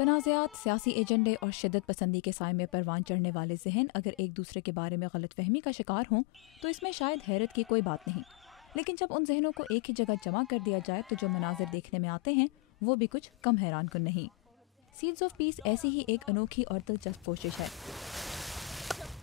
تنازعات، سیاسی ایجنڈے اور شدت پسندی کے سائے میں پروان چڑھنے والے ذہن اگر ایک دوسرے کے بارے میں غلط فہمی کا شکار ہوں تو اس میں شاید حیرت کی کوئی بات نہیں، لیکن جب ان ذہنوں کو ایک ہی جگہ جمع کر دیا جائے تو جو مناظر دیکھنے میں آتے ہیں وہ بھی کچھ کم حیران کن نہیں۔ سیڈز آف پیس ایسی ہی ایک انوکھی اور دلچسپ کوشش ہے۔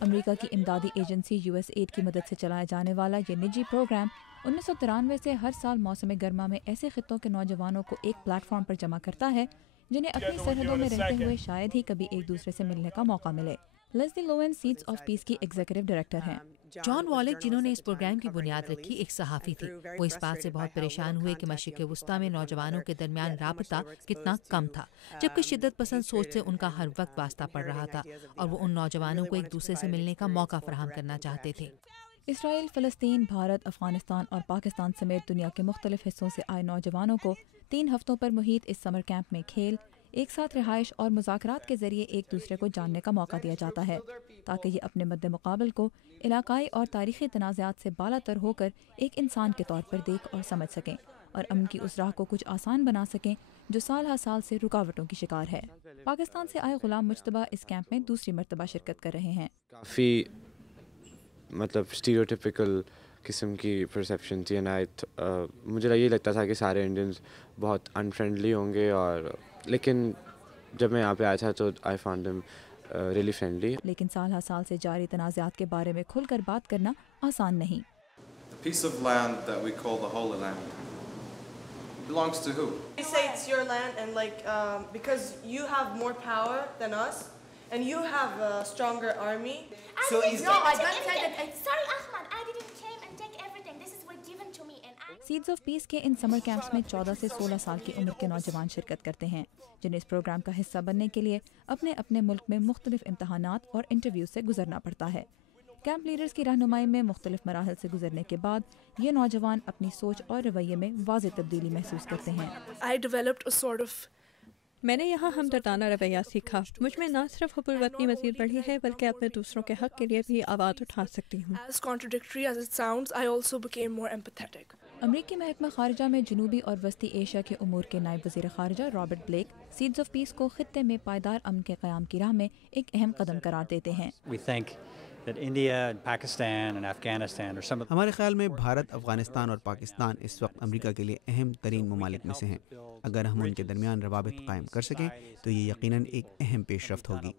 امریکہ کی امدادی ایجنسی USAID کی مدد سے چلایا جانے والا یہ نجی پروگرام 1993 سے ہر سال موسم گرما میں ایسے خطوں کے نوجوانوں کو ایک پلیٹ فارم پر جمع کرتا ہے جنہیں اپنی سرحدوں میں رہتے ہوئے شاید ہی کبھی ایک دوسرے سے ملنے کا موقع ملے۔ Leslie Levin seeds of peace کی ایگزیکٹو ڈائریکٹر ہیں۔ جان والیک، جنہوں نے اس پروگرام کی بنیاد رکھی، ایک صحافی تھی۔ وہ اس بات سے بہت پریشان ہوئے کہ مشرق وسطیٰ میں نوجوانوں کے درمیان رابطہ کتنا کم تھا، جبکہ شدت پسند سوچ سے ان کا ہر وقت واسطہ پڑ رہا تھا اور وہ ان نوجوانوں کو ایک دوسرے سے ملنے کا موقع فراہم کرنا چاہتے تھے۔ اسرائیل، فلسطین، بھارت، افغانستان اور پاکستان سمیت دنیا کے مختلف حصوں سے آئے نوجوانوں کو 3 ہفتوں پر محیط اس سمر کیمپ میں کھیل، ایک ساتھ رہائش اور مذاکرات کے ذریعے ایک دوسرے کو جاننے کا موقع دیا جاتا ہے تاکہ یہ اپنے مد مقابل کو علاقائی اور تاریخی تنازعات سے بالا تر ہو کر ایک انسان کے طور پر دیکھ اور سمجھ سکیں اور امن کی اس راہ کو کچھ آسان بنا سکیں جو سال ہر سال سے رکاوٹوں کی شکار ہے۔ پاکستان سے آئے غلام مجتبیٰ اس کیمپ میں دوسری مرتبہ شرکت کر رہے ہیں۔ کافی اسٹیریوٹیپیکل قسم کی پرسیپشن تھی، مجھے یہ لگتا تھا کہ سارے انڈینز بہت انفرینڈلی ہوں گے، لیکن جب میں یہاں پہ آیا تھا تو I found them really friendly. لیکن سال ہر سال سے جاری تنازعات کے بارے میں کھل کر بات کرنا آسان نہیں۔ The piece of land that we call the Holy Land belongs to who? We say it's your land, and because you have more power than us, and you have a stronger army. So no, I don't say that. Sorry, Ahmad, I didn't came and take everything. This is what given to me, and I. Seeds of peace کے ان سمر campus میں 14 سے 16 سال کی عمر کے نوجوان شرکت کرتے ہیں جنہیں اس پروگرام کا حصہ بننے کے لیے اپنے اپنے ملک میں مختلف امتحانات اور انٹرویوز سے گزرنا پڑتا ہے۔ کیمپ لیڈرز کی رہنمائی میں مختلف مراحل سے گزرنے کے بعد یہ نوجوان اپنی سوچ اور رویے میں واضح تبدیلی محسوس کرتے ہیں۔ I developed a sort of میں نے یہاں ہمدردانہ رویہ سیکھا۔ مجھ میں نہ صرف حب الوطنی مزید بڑھی ہے بلکہ اپنے دوسروں کے حق کے لیے بھی آواز اٹھا سکتی ہوں۔ as contradictory as it sounds, I also became more empathetic. امریکی محکمہ خارجہ میں جنوبی اور وسطی ایشیا کے امور کے نائب وزیر خارجہ Robert black seeds of peace کو خطے میں پائیدار امن کے قیام کی راہ میں ایک اہم قدم قرار دیتے ہیں۔ ہمارے خیال میں بھارت، افغانستان اور پاکستان اس وقت امریکہ کے لیے اہم ترین ممالک میں سے ہیں۔ اگر ہم ان کے درمیان روابط قائم کر سکیں تو یہ یقیناً ایک اہم پیش رفت ہوگی۔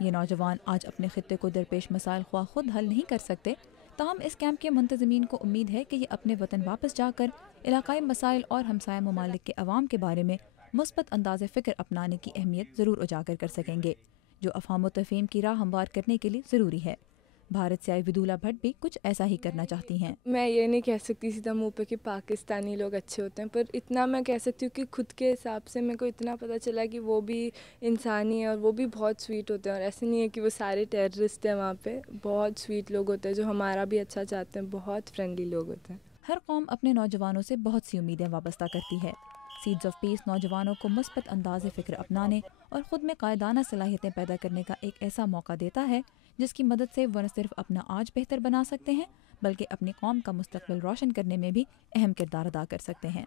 یہ نوجوان آج اپنے خطے کو درپیش مسائل خواہ خود حل نہیں کر سکتے، تاہم اس کیمپ کے منتظمین کو امید ہے کہ یہ اپنے وطن واپس جا کر علاقائی مسائل اور ہمسایہ ممالک کے عوام کے بارے میں مثبت انداز فکر اپنانے کی اہمیت ضرور اجاگر کر سکیں گے، جو افہام و تفہیم کی راہ ہموار کرنے کے لیے ضروری ہے۔ بھارت سے آئی ودولا بھٹ بھی کچھ ایسا ہی کرنا چاہتی ہیں۔ میں یہ نہیں کہہ سکتی سیدھا منہ پہ کہ پاکستانی لوگ اچھے ہوتے ہیں، پر اتنا میں کہہ سکتی ہوں کہ خود کے حساب سے میرے کو اتنا پتہ چلا کہ وہ بھی انسانی ہیں اور وہ بھی بہت سویٹ ہوتے ہیں، اور ایسے نہیں ہے کہ وہ سارے ٹیررسٹ ہیں، وہاں پہ بہت سویٹ لوگ ہوتے ہیں جو ہمارا بھی اچھا چاہتے ہیں، بہت فرینڈلی لوگ ہوتے ہیں۔ ہر قوم اپنے نوجوانوں سے بہت سی امیدیں وابستہ کرتی ہے۔ سیڈز آف پیس نوجوانوں کو مثبت انداز فکر اپنانے اور خود میں قائدانہ صلاحیتیں پیدا کرنے کا ایک ایسا موقع دیتا ہے جس کی مدد سے وہ نہ صرف اپنا آج بہتر بنا سکتے ہیں بلکہ اپنی قوم کا مستقبل روشن کرنے میں بھی اہم کردار ادا کر سکتے ہیں۔